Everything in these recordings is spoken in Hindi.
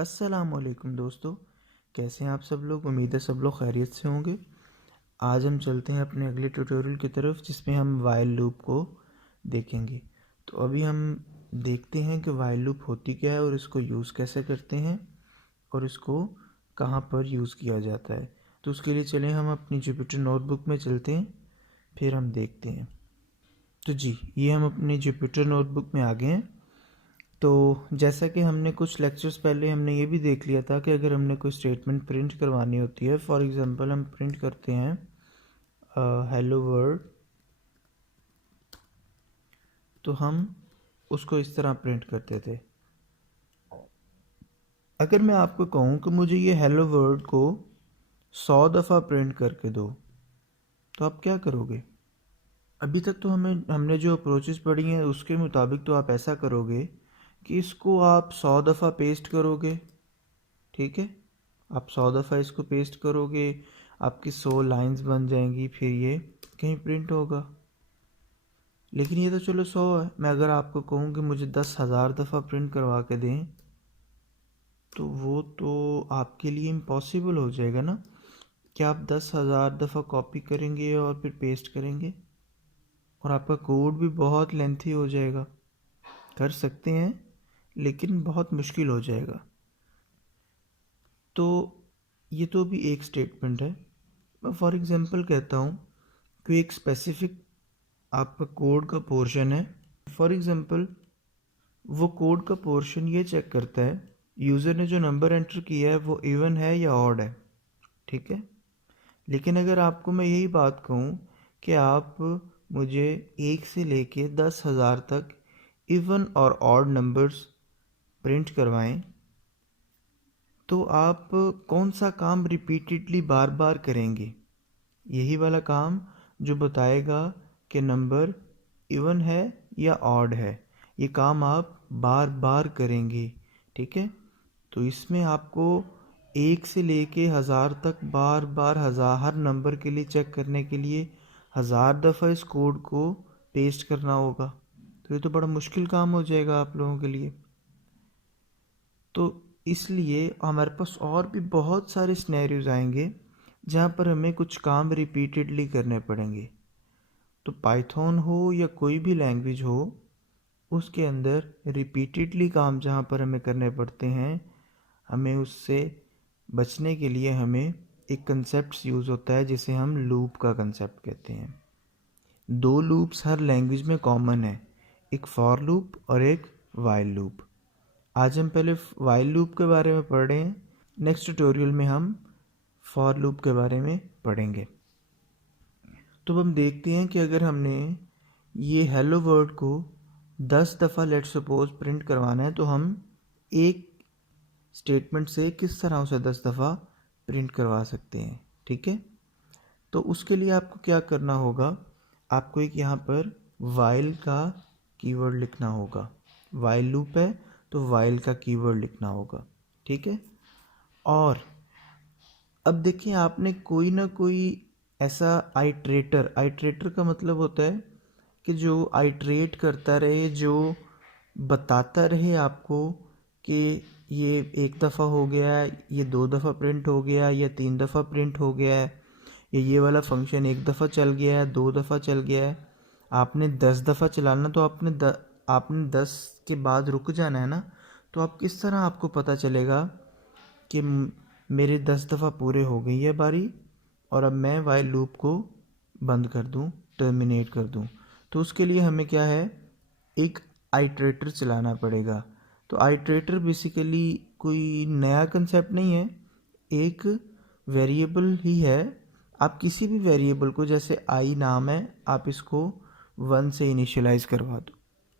अस्सलामुअलैकुम दोस्तों, कैसे हैं आप सब लोग। उम्मीद है सब लोग खैरियत से होंगे। आज हम चलते हैं अपने अगले ट्यूटोरियल की तरफ जिसमें हम वाइल लूप को देखेंगे। तो अभी हम देखते हैं कि वाइल लूप होती क्या है और इसको यूज़ कैसे करते हैं और इसको कहाँ पर यूज़ किया जाता है। तो उसके लिए चलें हम अपनी जुपिटर नोटबुक में चलते हैं, फिर हम देखते हैं। तो जी, ये हम अपनी जुपिटर नोटबुक में आ गए हैं। तो जैसा कि हमने कुछ लेक्चर्स पहले हमने ये भी देख लिया था कि अगर हमने कोई स्टेटमेंट प्रिंट करवानी होती है, फॉर एग्जांपल हम प्रिंट करते हैं हेलो वर्ल्ड, तो हम उसको इस तरह प्रिंट करते थे। अगर मैं आपको कहूँ कि मुझे ये हेलो वर्ल्ड को 100 दफ़ा प्रिंट करके दो, तो आप क्या करोगे। अभी तक तो हमने जो अप्रोचेस पढ़ी हैं उसके मुताबिक तो आप ऐसा करोगे कि इसको आप 100 दफ़ा पेस्ट करोगे। ठीक है, आप 100 दफ़ा इसको पेस्ट करोगे, आपकी 100 लाइंस बन जाएंगी, फिर ये कहीं प्रिंट होगा। लेकिन ये तो चलो 100 है। मैं अगर आपको कहूँ कि मुझे 10,000 दफ़ा प्रिंट करवा के दें, तो वो तो आपके लिए इम्पॉसिबल हो जाएगा ना, कि आप 10,000 दफ़ा कॉपी करेंगे और फिर पेस्ट करेंगे, और आपका कोड भी बहुत लेंथी हो जाएगा। कर सकते हैं लेकिन बहुत मुश्किल हो जाएगा। तो ये तो भी एक स्टेटमेंट है। मैं फॉर एग्जांपल कहता हूँ कि एक स्पेसिफिक आपका कोड का पोर्शन है। फॉर एग्जांपल वो कोड का पोर्शन ये चेक करता है यूज़र ने जो नंबर एंटर किया है वो इवन है या ऑड है। ठीक है, लेकिन अगर आपको मैं यही बात कहूँ कि आप मुझे 1 से लेके 10,000 तक इवन और ऑड नंबर्स प्रिंट करवाएं, तो आप कौन सा काम रिपीटेडली बार बार करेंगे। यही वाला काम जो बताएगा कि नंबर इवन है या ऑड है, ये काम आप बार बार करेंगे। ठीक है, तो इसमें आपको 1 से लेके 1000 तक बार बार हर नंबर के लिए चेक करने के लिए 1000 दफ़ा इस कोड को पेस्ट करना होगा। तो ये तो बड़ा मुश्किल काम हो जाएगा आप लोगों के लिए। तो इसलिए हमारे पास और भी बहुत सारे सिनेरियोज आएंगे जहाँ पर हमें कुछ काम रिपीटेडली करने पड़ेंगे। तो पाइथन हो या कोई भी लैंग्वेज हो, उसके अंदर रिपीटेडली काम जहाँ पर हमें करने पड़ते हैं, हमें उससे बचने के लिए हमें एक कंसेप्ट यूज़ होता है जिसे हम लूप का कंसेप्ट कहते हैं। 2 लूप्स हर लैंग्वेज में कॉमन है, एक फॉर लूप और एक वाइल लूप। आज हम पहले वाइल लूप के बारे में पढ़ रहे हैं, नेक्स्ट ट्यूटोरियल में हम फॉर लूप के बारे में पढ़ेंगे। तो हम देखते हैं कि अगर हमने ये हेलो वर्ल्ड को 10 दफ़ा लेट सपोज प्रिंट करवाना है, तो हम एक स्टेटमेंट से किस तरह उसे 10 दफ़ा प्रिंट करवा सकते हैं। ठीक है, तो उसके लिए आपको क्या करना होगा, आपको एक यहाँ पर वाइल का कीवर्ड लिखना होगा। वाइल लूप है तो वाइल का कीवर्ड लिखना होगा। ठीक है, और अब देखिए आपने कोई ना कोई ऐसा आइट्रेटर का मतलब होता है कि जो आइट्रेट करता रहे, जो बताता रहे आपको कि ये 1 दफ़ा हो गया है, ये 2 दफ़ा प्रिंट हो गया, या 3 दफ़ा प्रिंट हो गया है, या ये वाला फंक्शन 1 दफ़ा चल गया है, 2 दफ़ा चल गया है। आपने 10 दफ़ा चलाना, तो आपने 10 के बाद रुक जाना है ना। तो आप किस तरह आपको पता चलेगा कि मेरे 10 दफ़ा पूरे हो गई है बारी, और अब मैं वाइल लूप को बंद कर दूं, टर्मिनेट कर दूं। तो उसके लिए हमें क्या है, एक आइट्रेटर चलाना पड़ेगा। तो आइट्रेटर बेसिकली कोई नया कंसेप्ट नहीं है, एक वेरिएबल ही है। आप किसी भी वेरिएबल को, जैसे आई नाम है, आप इसको 1 से इनिशियलाइज़ करवा दो।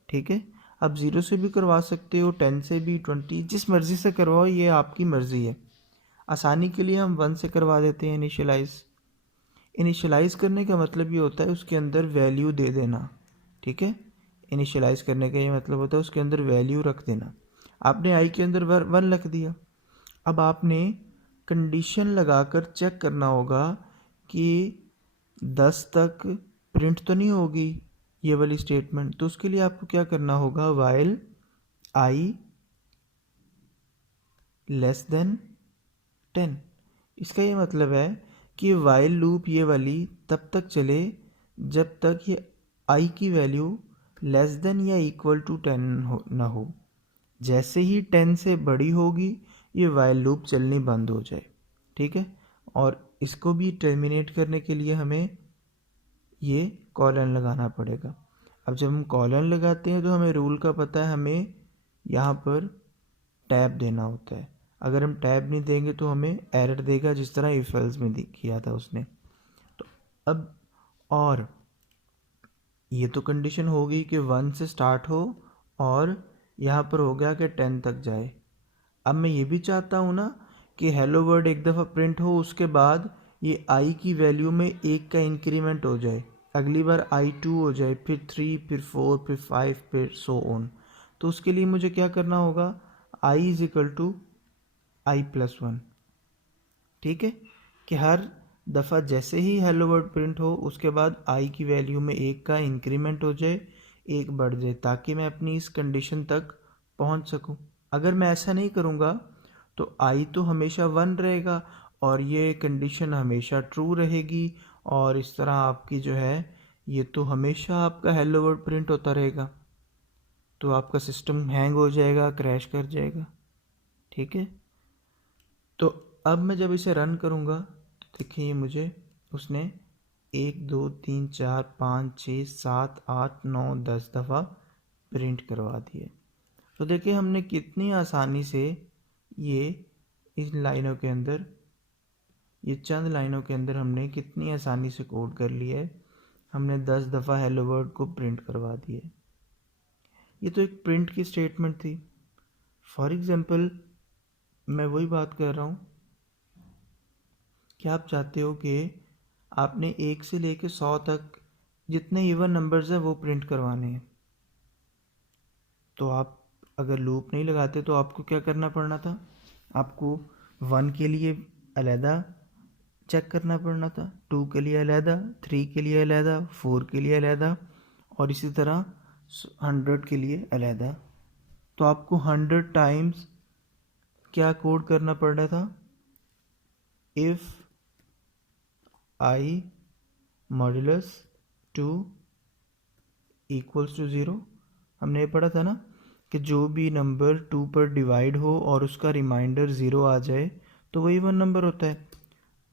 ठीक है, आप 0 से भी करवा सकते हो, 10 से भी, 20, जिस मर्ज़ी से करवाओ, ये आपकी मर्ज़ी है। आसानी के लिए हम 1 से करवा देते हैं इनिशियलाइज़। इनिशियलाइज़ करने का मतलब ये होता है उसके अंदर वैल्यू दे देना। ठीक है, इनिशियलाइज़ करने का ये मतलब होता है उसके अंदर वैल्यू रख देना। आपने आई के अंदर 1 रख दिया। अब आपने कंडीशन लगाकर चेक करना होगा कि 10 तक प्रिंट तो नहीं होगी ये वाली स्टेटमेंट। तो उसके लिए आपको क्या करना होगा, वाइल आई लेस देन 10। इसका ये मतलब है कि वाइल लूप ये वाली तब तक चले जब तक ये आई की वैल्यू लेस देन या इक्वल टू 10 ना हो। जैसे ही 10 से बड़ी होगी ये वाइल लूप चलनी बंद हो जाए, ठीक है। और इसको भी टर्मिनेट करने के लिए हमें ये कॉलन लगाना पड़ेगा। अब जब हम कॉलन लगाते हैं तो हमें रूल का पता है, हमें यहाँ पर टैब देना होता है। अगर हम टैब नहीं देंगे तो हमें एरर देगा, जिस तरह इफ एल्स में किया था उसने। तो अब और ये तो कंडीशन होगी कि 1 से स्टार्ट हो और यहाँ पर हो गया कि 10 तक जाए। अब मैं ये भी चाहता हूँ ना कि हेलो वर्ड एक दफ़ा प्रिंट हो, उसके बाद ये आई की वैल्यू में 1 का इंक्रीमेंट हो जाए। अगली बार I2 हो जाए, फिर 3, फिर 4, फिर 5, फिर सो ऑन। तो उसके लिए मुझे क्या करना होगा, I is equal to I+1, ठीक है। कि हर दफ़ा जैसे ही हेलो वर्ड प्रिंट हो उसके बाद आई की वैल्यू में 1 का इंक्रीमेंट हो जाए, 1 बढ़ जाए, ताकि मैं अपनी इस कंडीशन तक पहुंच सकूं। अगर मैं ऐसा नहीं करूंगा तो आई तो हमेशा 1 रहेगा और ये कंडीशन हमेशा ट्रू रहेगी, और इस तरह आपकी जो है ये तो हमेशा आपका हेलो वर्ड प्रिंट होता रहेगा। तो आपका सिस्टम हैंग हो जाएगा, क्रैश कर जाएगा, ठीक है। तो अब मैं जब इसे रन करूँगा तो देखिए ये मुझे उसने 1 2 3 4 5 6 7 8 9 10 दफ़ा प्रिंट करवा दिए। तो देखिए हमने कितनी आसानी से ये इन लाइनों के अंदर, ये चंद लाइनों के अंदर हमने कितनी आसानी से कोड कर लिया है। हमने 10 दफ़ा हेलो वर्ड को प्रिंट करवा दिए। ये तो एक प्रिंट की स्टेटमेंट थी। फॉर एग्जांपल मैं वही बात कर रहा हूँ कि आप चाहते हो कि आपने 1 से लेकर 100 तक जितने इवन नंबर्स हैं वो प्रिंट करवाने हैं। तो आप अगर लूप नहीं लगाते तो आपको क्या करना पड़ना था, आपको 1 के लिए अलहदा चेक करना पड़ना था, 2 के लिए अलहदा, 3 के लिए अलहदा, 4 के लिए अलहदा, और इसी तरह 100 के लिए अलहदा। तो आपको 100 टाइम्स क्या कोड करना पड़ रहा था, if I modulus 2 equals two 0। हमने ये पढ़ा था ना कि जो भी नंबर 2 पर डिवाइड हो और उसका रिमाइंडर 0 आ जाए तो वही 1 नंबर होता है।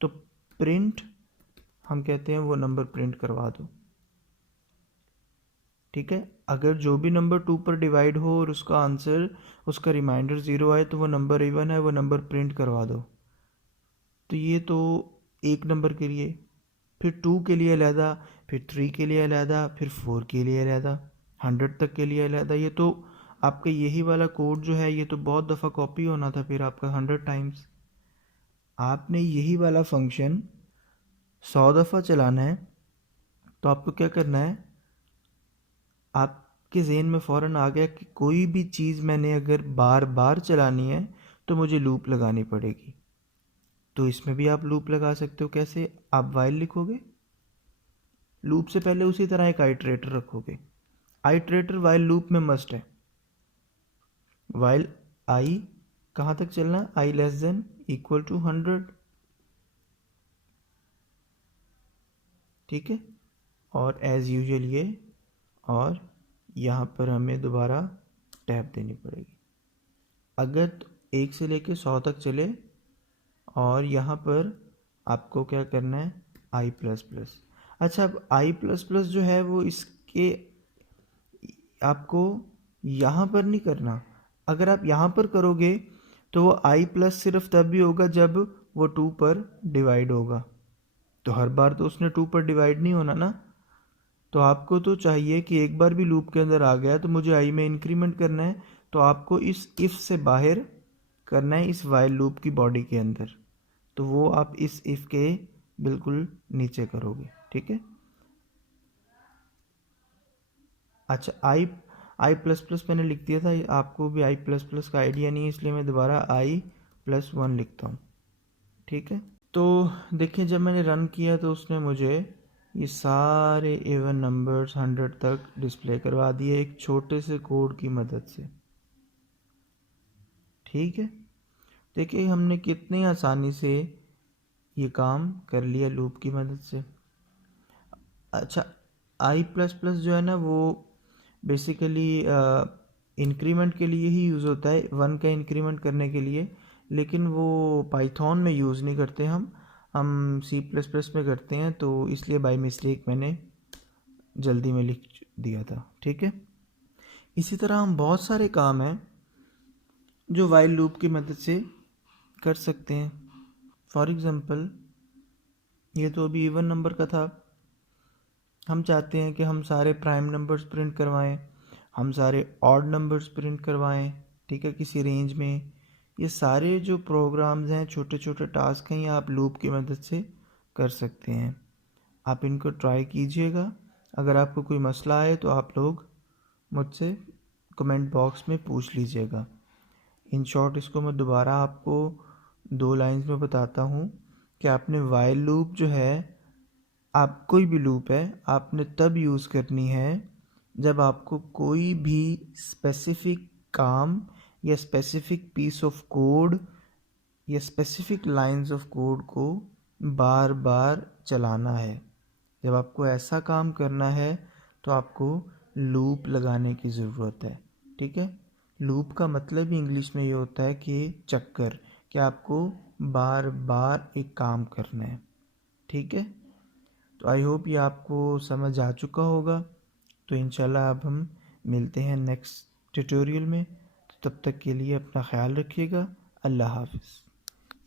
तो प्रिंट हम कहते हैं वो नंबर प्रिंट करवा दो, ठीक है। अगर जो भी नंबर 2 पर डिवाइड हो और उसका आंसर, उसका रिमाइंडर 0 आए तो वो नंबर इवन है, वो नंबर प्रिंट करवा दो। तो ये तो 1 नंबर के लिए, फिर 2 के लिए अलहदा, फिर 3 के लिए अलहदा, फिर 4 के लिए अलहदा, 100 तक के लिए अलहदा। ये तो आपका यही वाला कोड जो है ये तो बहुत दफ़ा कॉपी होना था फिर आपका 100 टाइम्स। आपने यही वाला फंक्शन 100 दफ़ा चलाना है तो आपको क्या करना है, आपके ज़हन में फ़ौरन आ गया कि कोई भी चीज़ मैंने अगर बार बार चलानी है तो मुझे लूप लगानी पड़ेगी। तो इसमें भी आप लूप लगा सकते हो। कैसे, आप वाइल लिखोगे, लूप से पहले उसी तरह एक आइटरेटर रखोगे। आइटरेटर वाइल लूप में मस्ट है। वाइल आई कहाँ तक चलना, आई लेस देन इक्वल टू 100, ठीक है। और एज यूजुअल ये, और यहाँ पर हमें दोबारा टैब देनी पड़ेगी। अगर 1 से लेके 100 तक चले और यहाँ पर आपको क्या करना है, आई प्लस प्लस। अच्छा, अब आई प्लस प्लस जो है वो इसके आपको यहाँ पर नहीं करना। अगर आप यहाँ पर करोगे तो वो आई प्लस सिर्फ तब भी होगा जब वो 2 पर डिवाइड होगा। तो हर बार तो उसने 2 पर डिवाइड नहीं होना ना। तो आपको तो चाहिए कि एक बार भी लूप के अंदर आ गया तो मुझे आई में इंक्रीमेंट करना है, तो आपको इस इफ़ से बाहर करना है, इस वाइल लूप की बॉडी के अंदर। तो वो आप इस इफ़ के बिल्कुल नीचे करोगे, ठीक है। अच्छा, आई प्लस प्लस मैंने लिख दिया था, आपको भी आई प्लस प्लस का आइडिया नहीं है इसलिए मैं दोबारा I+1 लिखता हूँ, ठीक है। तो देखिए जब मैंने रन किया तो उसने मुझे ये सारे इवन नंबर्स 100 तक डिस्प्ले करवा दिए एक छोटे से कोड की मदद से, ठीक है। देखिए हमने कितनी आसानी से ये काम कर लिया लूप की मदद से। अच्छा, आई प्लस प्लस जो है ना वो बेसिकली इंक्रीमेंट के लिए ही यूज़ होता है, वन का इंक्रीमेंट करने के लिए, लेकिन वो पाइथन में यूज़ नहीं करते हम सी प्लस प्लस में करते हैं, तो इसलिए बाय मिस्टेक मैंने जल्दी में लिख दिया था। ठीक है, इसी तरह हम बहुत सारे काम हैं जो वाइल लूप की मदद से कर सकते हैं। फॉर एग्ज़ाम्पल, ये तो अभी इवन नंबर का था, हम चाहते हैं कि हम सारे प्राइम नंबर्स प्रिंट करवाएं, हम सारे ऑड नंबर्स प्रिंट करवाएं, ठीक है, किसी रेंज में। ये सारे जो प्रोग्राम्स हैं, छोटे छोटे टास्क हैं, ये आप लूप की मदद से कर सकते हैं। आप इनको ट्राई कीजिएगा। अगर आपको कोई मसला आए तो आप लोग मुझसे कमेंट बॉक्स में पूछ लीजिएगा। इन शॉर्ट इसको मैं दोबारा आपको 2 लाइंस में बताता हूँ कि आपने वाइल लूप जो है, आप कोई भी लूप है, आपने तब यूज़ करनी है जब आपको कोई भी स्पेसिफिक काम या स्पेसिफिक पीस ऑफ कोड या स्पेसिफिक लाइंस ऑफ कोड को बार बार चलाना है। जब आपको ऐसा काम करना है तो आपको लूप लगाने की ज़रूरत है। ठीक है, लूप का मतलब ही इंग्लिश में ये होता है कि चक्कर, कि आपको बार बार एक काम करना है। ठीक है, तो आई होप ये आपको समझ आ चुका होगा। तो इंशाल्लाह अब हम मिलते हैं नेक्स्ट ट्यूटोरियल में। तो तब तक के लिए अपना ख्याल रखिएगा। अल्लाह हाफ़िज़।